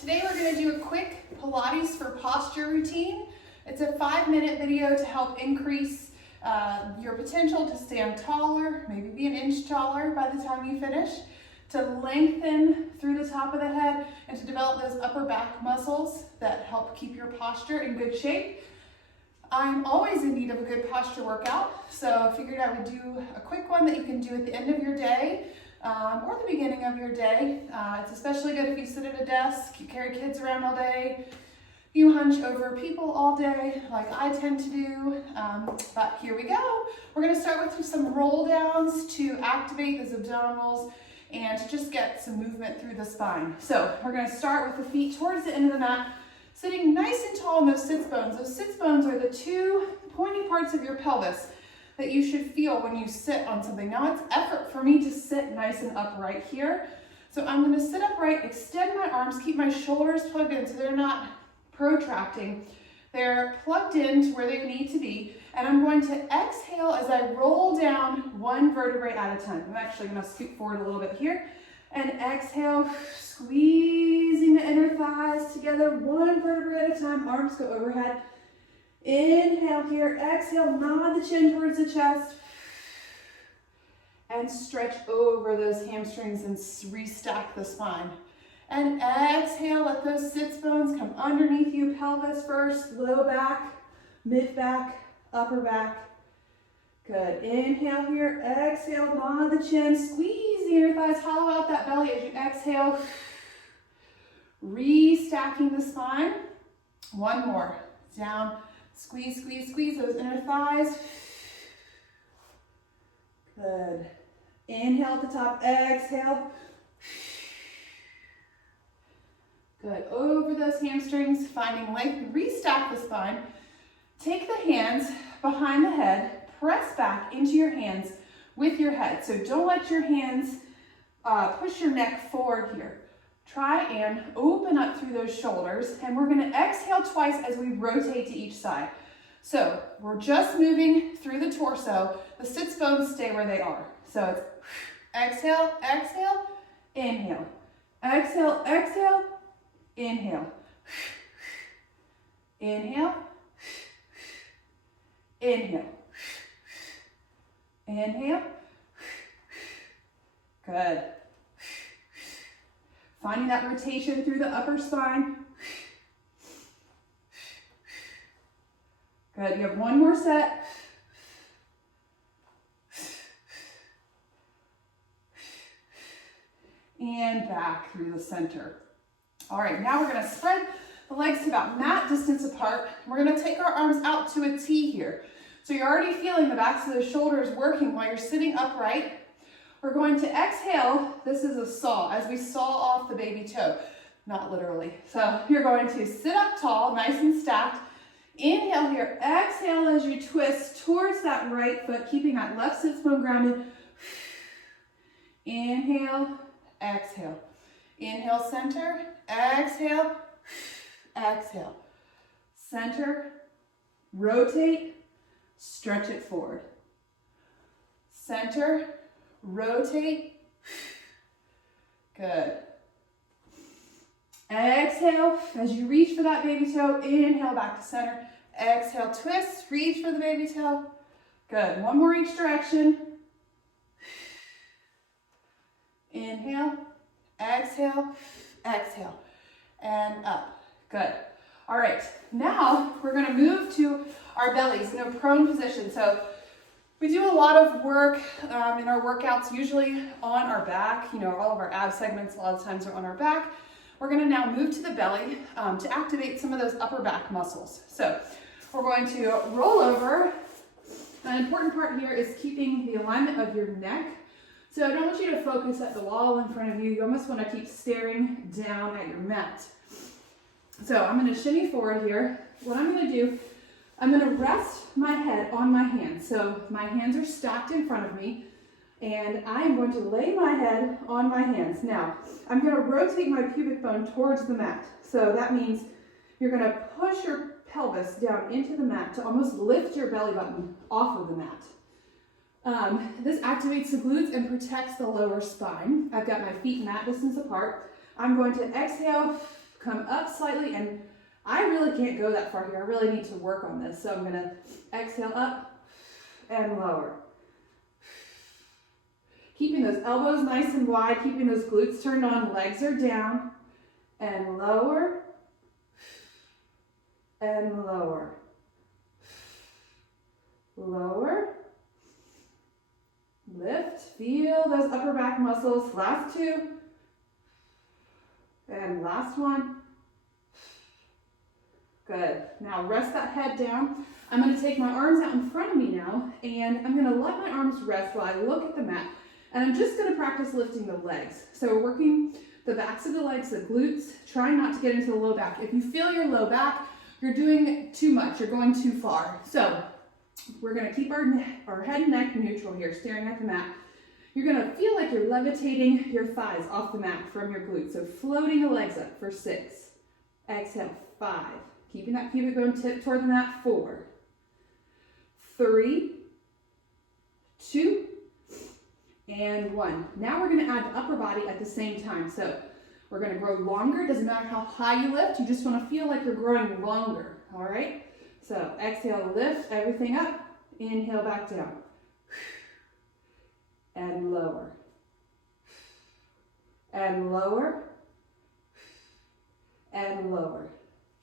Today we're going to do a quick Pilates for posture routine. It's a 5-minute video to help increase your potential to stand taller, maybe be an inch taller by the time you finish, to lengthen through the top of the head, and to develop those upper back muscles that help keep your posture in good shape. I'm always in need of a good posture workout, so I figured I would do a quick one that you can do at the end of your day or the beginning of your day. It's especially good if you sit at a desk, you carry kids around all day, you hunch over people all day like I tend to do, but here we go. We're going to start with some roll downs to activate those abdominals and to just get some movement through the spine. So we're going to start with the feet towards the end of the mat, sitting nice and tall in those sits bones. Those sits bones are the two pointy parts of your pelvis that you should feel when you sit on something. Now it's effort for me to sit nice and upright here. So I'm going to sit upright, extend my arms, keep my shoulders plugged in so they're not protracting. They're plugged in to where they need to be. And I'm going to exhale as I roll down one vertebrae at a time. I'm actually going to scoot forward a little bit here. And exhale, squeezing the inner thighs together, one vertebrae at a time. Arms go overhead. Inhale here, exhale, nod the chin towards the chest. And stretch over those hamstrings and restack the spine. And exhale, let those sits bones come underneath you, pelvis first, low back, mid back, upper back. Good. Inhale here, exhale, nod the chin, squeeze the inner thighs, hollow out that belly as you exhale. Restacking the spine. One more. Down, squeeze, squeeze, squeeze those inner thighs. Good. Inhale at the top, exhale. Good. Over those hamstrings, finding length, restack the spine. Take the hands behind the head, press back into your hands with your head. So don't let your hands push your neck forward here. Try and open up through those shoulders, and we're going to exhale twice as we rotate to each side. So we're just moving through the torso. The sits bones stay where they are. So it's exhale, exhale, inhale. Exhale, exhale, inhale. Inhale. Inhale. Inhale. Good. Finding that rotation through the upper spine. Good. You have one more set. And back through the center. All right, now we're going to spread the legs to about mat distance apart. We're going to take our arms out to a T here. So you're already feeling the backs of the shoulders working while you're sitting upright. We're going to exhale. This is a saw, as we saw off the baby toe. Not literally. So you're going to sit up tall, nice and stacked. Inhale here. Exhale as you twist towards that right foot, keeping that left sits bone grounded. Inhale, exhale. Inhale, center. Exhale, exhale. Center, rotate, stretch it forward. Center, rotate. Good. Exhale as you reach for that baby toe. Inhale back to center. Exhale, twist, reach for the baby toe. Good. One more each direction. Inhale, exhale, exhale, and up. Good. All right. Now we're going to move to our bellies in a prone position. So we do a lot of work in our workouts, usually on our back. You know, all of our ab segments a lot of times are on our back. We're going to now move to the belly to activate some of those upper back muscles. So we're going to roll over. An important part here is keeping the alignment of your neck. So I don't want you to focus at the wall in front of you. You almost want to keep staring down at your mat. So I'm going to shimmy forward here. What I'm going to do, I'm going to rest my head on my hands. So my hands are stacked in front of me, and I am going to lay my head on my hands. Now, I'm going to rotate my pubic bone towards the mat. So that means you're going to push your pelvis down into the mat to almost lift your belly button off of the mat. This activates the glutes and protects the lower spine. I've got my feet mat distance apart. I'm going to exhale Come up slightly, and I really can't go that far here. I really need to work on this. So I'm gonna exhale up and lower. Keeping those elbows nice and wide, keeping those glutes turned on, legs are down, and lower, and lower. Lower. Lift, feel those upper back muscles. Last two. And last one. Good. Now rest that head down. I'm going to take my arms out in front of me now, and I'm going to let my arms rest while I look at the mat. And I'm just going to practice lifting the legs. So we're working the backs of the legs, the glutes, trying not to get into the low back. If you feel your low back, you're doing too much. You're going too far. So we're going to keep our head and neck neutral here, staring at the mat. You're going to feel like you're levitating your thighs off the mat from your glutes. So floating the legs up for 6. Exhale, 5. Keeping that pubic bone tip toward the mat, 4. 3, 2, and 1. Now we're going to add the upper body at the same time. So we're going to grow longer. Doesn't matter how high you lift. You just want to feel like you're growing longer. All right? So exhale, lift everything up. Inhale, back down. And lower. And lower. And lower.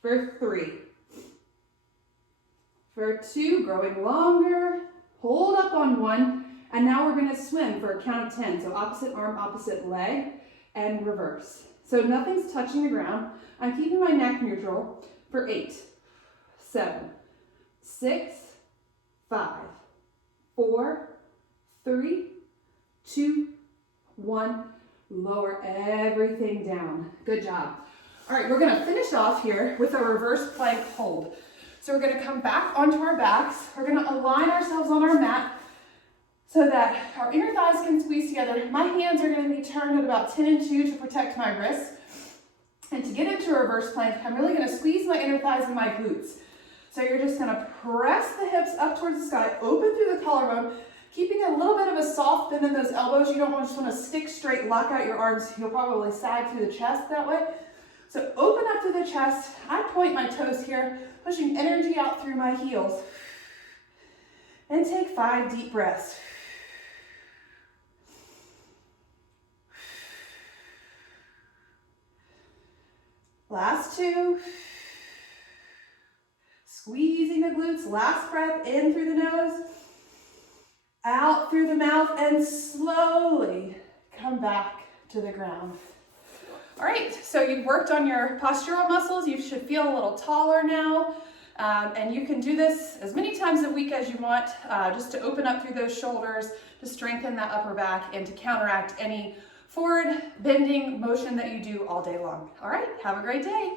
For 3. For 2, growing longer. Hold up on 1. And now we're going to swim for a count of 10. So opposite arm, opposite leg, and reverse. So nothing's touching the ground. I'm keeping my neck neutral for 8, 7, 6, 5, 4, 3, 2, 1. Lower everything down. Good job. All right, we're going to finish off here with a reverse plank hold. So we're going to come back onto our backs. We're going to align ourselves on our mat so that our inner thighs can squeeze together. My hands are going to be turned at about 10 and 2 to protect my wrists. And to get into a reverse plank, I'm really going to squeeze my inner thighs and my glutes. So you're just going to press the hips up towards the sky, open through the collarbone, keeping a little bit of a soft bend in those elbows. You don't just want to stick straight, lock out your arms. You'll probably sag through the chest that way. So open up through the chest. I point my toes here, pushing energy out through my heels. And take 5 deep breaths. Last 2. Squeezing the glutes. Last breath in through the nose, out through the mouth, and slowly come back to the ground. All right, so you've worked on your postural muscles. You should feel a little taller now. And you can do this as many times a week as you want, just to open up through those shoulders, to strengthen that upper back, and to counteract any forward bending motion that you do all day long. All right, have a great day.